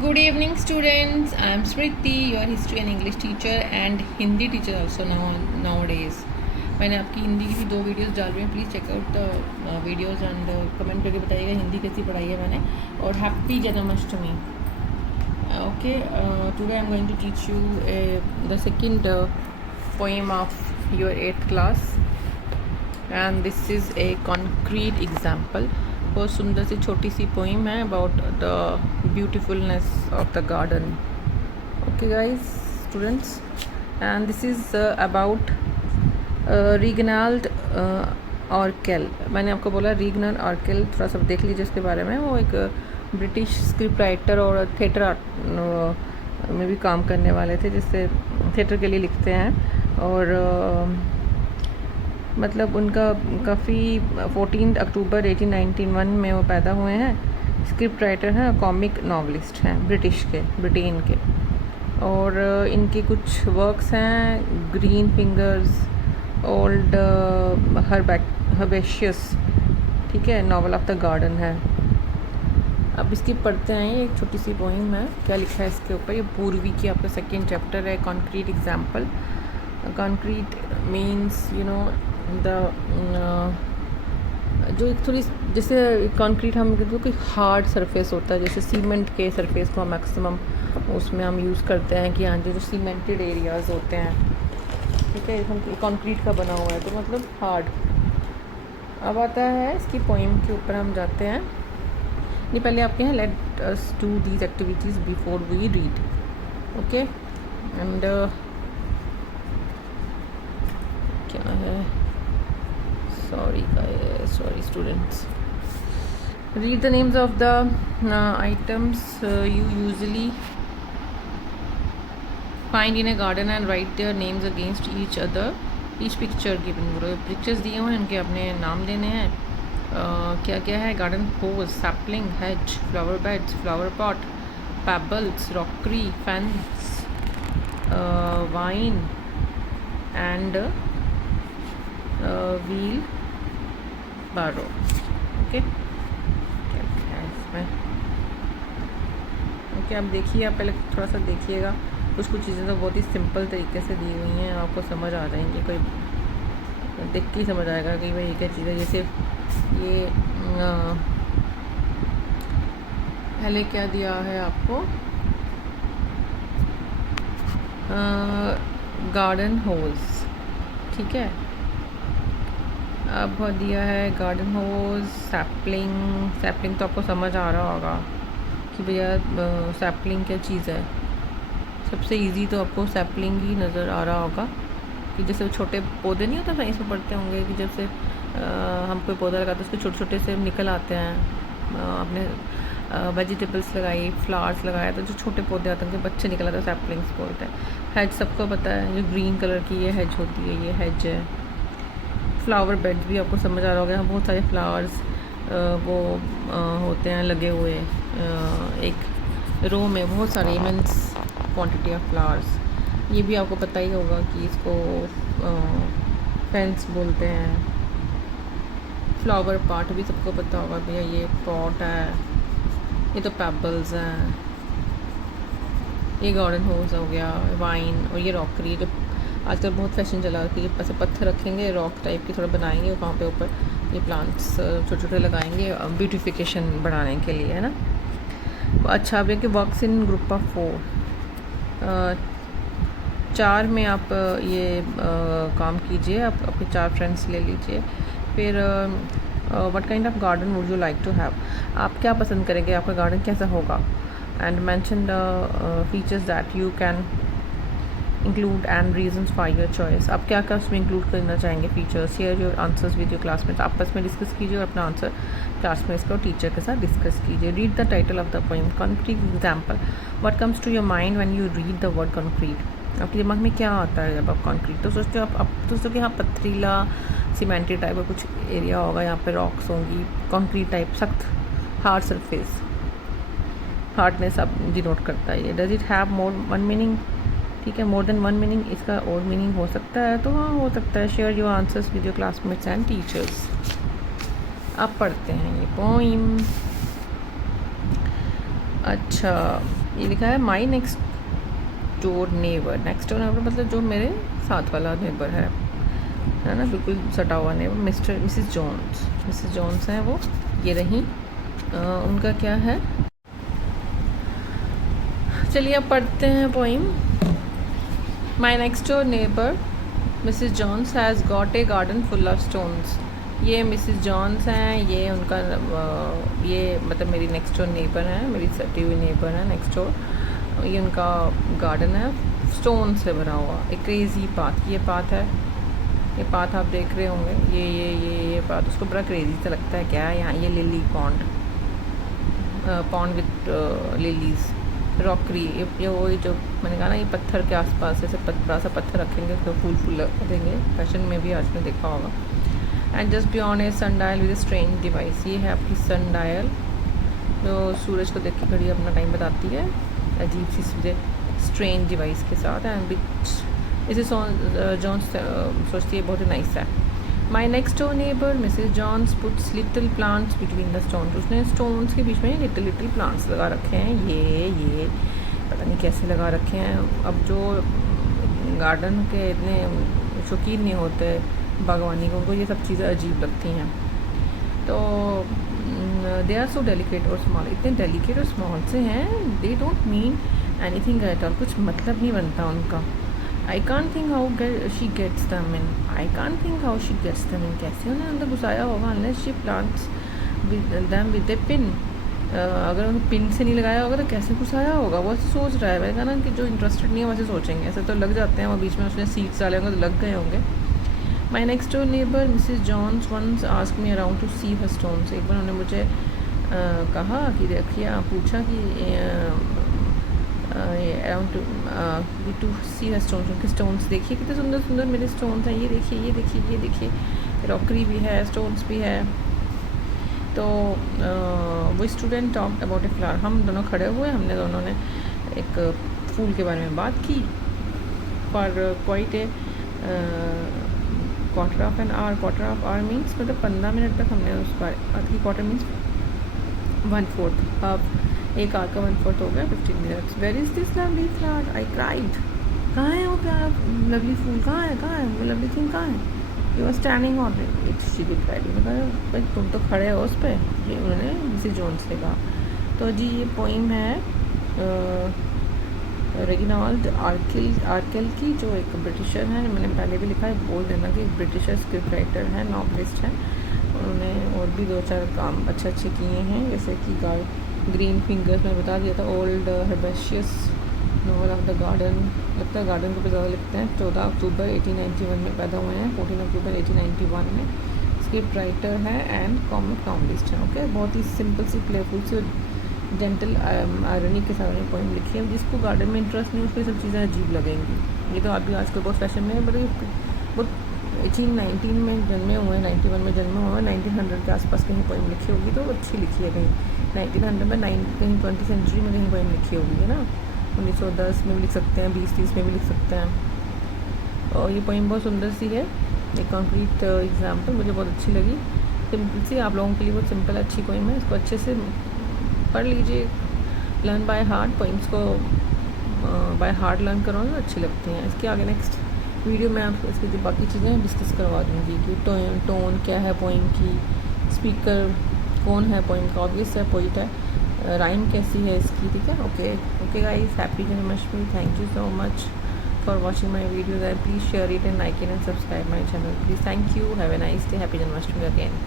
Good evening, students. I am Smriti, your history and English teacher and Hindi teacher also nowadays. मैंने आपकी हिंदी की भी 2 videos डाल रही हूँ. Please check out the videos and comment करके बताइएगा हिंदी कैसी पढ़ाई है मैंने. और happy Janmashtami. Okay, today I am going to teach you the second poem of your 8th class, and this is a concrete example. बहुत सुंदर सी छोटी सी पोइम है about the beautifulness of the garden. Okay guys, students, and this is about Reginald Arkell. मैंने आपको बोला रीगनाल्ड ऑर्केल, थोड़ा सा देख लीजिए इसके बारे में. वो एक ब्रिटिश स्क्रिप्ट राइटर और थिएटर आर्ट में भी काम करने वाले थे, जिससे थिएटर के लिए लिखते हैं. और मतलब उनका काफ़ी 14 अक्टूबर 1891 में वो पैदा हुए हैं. स्क्रिप्ट राइटर हैं, कॉमिक नॉवलिस्ट हैं, ब्रिटेन के. और इनके कुछ वर्क्स हैं ग्रीन फिंगर्स, ओल्ड हर्बेशियस, ठीक है, नॉवल ऑफ द गार्डन है. अब इसकी पढ़ते हैं. ये एक छोटी सी पोइम है. क्या लिखा है इसके ऊपर? ये पूर्वी की आपका सेकेंड चैप्टर है, concrete example. Concrete means the जो एक थोड़ी, जैसे कंक्रीट हम कहते हैं कोई हार्ड सरफेस होता है, जैसे सीमेंट के सरफेस को मैक्सिमम उसमें हम यूज़ करते हैं कि हाँ जो सीमेंटेड एरियाज़ होते हैं, ठीक है, हम कंक्रीट का बना हुआ है तो मतलब हार्ड. अब आता है इसकी पोइम के ऊपर हम जाते हैं. नहीं, पहले आपके हैं let us do these activities before we read. Okay, and क्या है, sorry students. Read the names of the items you usually find in a garden and write their names against each other. Each picture given, pictures दिए हुए हैं, उनके अपने नाम लेने हैं. क्या क्या है? Garden hose, sapling, hedge, flower beds, flower pot, pebbles, rockery, fence, vine and wheelbarrow. Okay, क्या है इसमें? ओके, आप देखिए, आप पहले थोड़ा सा देखिएगा. कुछ चीज़ें तो बहुत ही सिंपल तरीके से दी हुई हैं, आपको समझ आ जाएंगी. कोई देख के ही समझ आएगा कि भाई ये क्या चीज़ है. जैसे ये पहले क्या दिया है आपको? गार्डन होज, ठीक है. अब दिया है गार्डन होज, सैपलिंग तो आपको समझ आ रहा होगा कि भैया सैपलिंग क्या चीज़ है. सबसे इजी तो आपको सैपलिंग ही नज़र आ रहा होगा कि जैसे छोटे पौधे नहीं होते, साइंस में पढ़ते होंगे कि जब से हम कोई पौधा लगाते हैं उसके छोटे छोटे से निकल आते हैं. आपने वेजिटेबल्स लगाई, फ्लावर्स लगाया तो जो छोटे पौधे आते हैं उनके बच्चे निकल आते हैं, सैपलिंग्स बोलते हैं. हेज सबको पता है, जो ग्रीन कलर की ये हेज होती है, ये हेज है. फ्लावर बेड भी आपको समझ आ रहा होगा. यहाँ बहुत सारे फ्लावर्स वो होते हैं लगे हुए, एक रो में बहुत सारे इमेंस क्वांटिटी ऑफ फ्लावर्स. ये भी आपको पता ही होगा कि इसको फेंस बोलते हैं. फ्लावर पॉट भी सबको पता होगा, भैया ये पॉट है. ये तो पेबल्स हैं. ये गार्डन होज हो गया, वाइन. और ये रॉकरी, जो आजकल बहुत फैशन चला है कि ऐसे पत्थर रखेंगे, रॉक टाइप के थोड़ा बनाएंगे, वहाँ पे ऊपर ये प्लांट्स छोटे छोटे लगाएंगे ब्यूटिफिकेशन बढ़ाने के लिए, है ना. अच्छा, अब कि वर्क्स इन ग्रुप ऑफ 4, 4 में आप ये काम कीजिए. आप अपने 4 फ्रेंड्स ले लीजिए. फिर what kind of garden would you like to have, आप क्या पसंद करेंगे, आपका गार्डन कैसा होगा. And mention the features that you can include and reasons for your choice. आप क्या क्या उसमें इंक्लूड करना चाहेंगे features. Share your answers with your classmates. आपस में डिस्कस कीजिए और अपना आंसर क्लासमेट्स को टीचर के साथ डिस्कस कीजिए. Read the title of the poem, concrete example. What comes to your mind when you read the word concrete. आपके दिमाग में क्या आता है जब आप कॉन्क्रीट तो सोचते हो? आप तो सोचते हो कि हाँ पथरीला सीमेंटेड टाइप का कुछ एरिया होगा, यहाँ पे रॉक्स होंगी. कॉन्क्रीट टाइप, सख्त, हार्ड सरफेस, हार्डनेस आप डिनोट करता है. ये does it have more one meaning, ठीक है, मोर देन वन मीनिंग. इसका और मीनिंग हो सकता है, तो हाँ हो सकता है. Share your answers with your classmates and teachers. अब पढ़ते हैं ये पोइम. अच्छा, ये लिखा है my next door neighbour. Next door neighbour मतलब जो मेरे साथ वाला नेबर है ना, बिल्कुल सटा हुआ neighbour. Mr Mrs Jones, Mrs Jones हैं वो, ये रही। उनका क्या है, चलिए अब पढ़ते हैं poem. My next door neighbour Mrs Jones has got a garden full of stones. ये मिसिस जॉन्स हैं, ये उनका ये मतलब मेरी नेक्स्ट डोर नेबर हैं, मेरी सटी हुई नेबर है नेक्स्ट डोर। ये उनका गार्डन है स्टोन से भरा हुआ। एक क्रेज़ी पाथ, ये पाथ है, ये पाथ आप देख रहे होंगे, ये पाथ उसको बड़ा क्रेज़ी सा लगता है। क्या है यहाँ, ये lily pond, pond with lilies, rockery. ये वही जो मैंने कहा ना, ये पत्थर के आसपास ऐसे बड़ा सा पत्थर रखेंगे तो फूल फूल देंगे। फैशन में भी आज में देखा होगा। And just beyond a sundial with a strange device. ये है आपकी सन डायल जो सूरज को देख के घड़ी अपना टाइम बताती है अजीब सी स्ट्रेंज डिवाइस के साथ। एंड विच इसे जॉन्स सोचती है बहुत ही नाइस है। My next door neighbour Mrs Jones puts little plants between the stones. उसने स्टोन्स के बीच में लिटिल लिटिल प्लांट्स लगा रखे हैं। ये पता नहीं कैसे लगा रखे हैं। अब जो गार्डन के इतने शौकीन नहीं होते बागवानी को, उनको ये सब चीज़ें अजीब लगती हैं। तो दे आर सो डेलिकेट और स्मॉल, इतने डेलिकेट और स्मॉल से हैं। They don't mean anything at all, कुछ मतलब नहीं बनता उनका। आई कान थिंक हाउ शी गेट्स दम इन, आई कान थिंक हाउ शी गेट्स दम इन, कैसे उन्हें अंदर घुसाया होगा। अनलेस शी प्लांट्स दम विद ए पिन, अगर उन्हें पिन से नहीं लगाया होगा तो कैसे घुसाया होगा। वो ऐसे सोच रहा है। मैंने कहा ना कि जो इंटरेस्टेड नहीं है वैसे सोचेंगे, ऐसे तो लग जाते हैं। वो बीच में उसने सीड्स डाले होंगे तो लग गए होंगे। My next door neighbour Mrs Jones once asked me around to see her stones. एक बार उन्होंने मुझे कहा कि देखिए, पूछा कि around to see her stones, उनके स्टोन्स देखिए कितने सुंदर सुंदर मेरे स्टोन्स हैं। ये देखिए, ये देखिए, ये देखिए, रॉकरी भी है, स्टोन्स भी है। तो वो student talked about a flower. हम दोनों खड़े हुए, हमने दोनों ने एक फूल के बारे में बात की for quite a quarter of an hour. Quarter of hour means मतलब 15 मिनट तक हमने उस बात की। क्वार्टर मीन्स 1/4, अब एक आवर का 1/4 हो गया 15 minutes. Where is this lovely flower, I cried. कहाँ है वो प्यारा लवली फूल, कहाँ है, कहाँ है वो लवली थिंग, कहाँ है। You are standing on it, she replied. मैंने कहा भाई तुम तो खड़े हो उस पर, ये उन्होंने मिसिस जॉन्स से कहा। तो जी ये पोइम है रेगिनाल्ड आर्केल की, जो एक ब्रिटिशर हैं। मैंने पहले भी लिखा है, बोल देना कि एक ब्रिटिशर स्क्रिप्ट राइटर हैं, नॉवलिस्ट हैं। उन्होंने और भी 2-4 काम अच्छे किए हैं, जैसे कि ग्रीन फिंगर्स में बता दिया था, old herbaceous novel of the garden. लगता है गार्डन को भी ज़्यादा लिखते हैं। 14 अक्टूबर 1891 में पैदा हुए हैं, 14 अक्टूबर 1891 में। स्क्रिप्ट राइटर है एंड कॉमिक नॉवलिस्ट हैं। ओके, बहुत ही सिंपल सी, प्लेफुल सी, जेंटल आयरनी के साथ पोइम लिखी है। जिसको गार्डन में इंटरेस्ट नहीं, उसको सब चीज़ें अजीब लगेंगी। ये तो अभी आजकल बहुत फैशन में है, बट बहुत 1819 में जन्मे हुए हैं, 91 में जन्मे हुए हैं, 1900 के आसपास कहीं पोइम लिखी होगी तो अच्छी लिखी है। कहीं 1900 में, कहीं 20th सेंचुरी में कहीं पोइम लिखी होगी, है ना। 1910 में भी लिख सकते हैं, 20-30 में भी लिख सकते हैं। और ये पोइम बहुत सुंदर सी है, एक कॉन्क्रीट एग्जाम्पल मुझे बहुत अच्छी लगी। सिंपल सी, आप लोगों के लिए बहुत सिंपल अच्छी पोइम है। इसको अच्छे से पढ़ लीजिए, लर्न बाय हार्ट। पोइम्स को बाय हार्ट लर्न करो तो अच्छी लगती हैं। इसके आगे नेक्स्ट वीडियो में आपको इसकी जो बाकी चीज़ें डिस्कस करवा दूँगी कि टोन क्या है पोइम की, स्पीकर कौन है पोइम का, ऑब्वियस है पोइट है, राइम कैसी है इसकी, ठीक है। Okay guys, happy Janmashtami. Thank you so much for watching my videos and please share it and like it and subscribe my channel please. Thank you, have a nice day, happy Janmashtami again.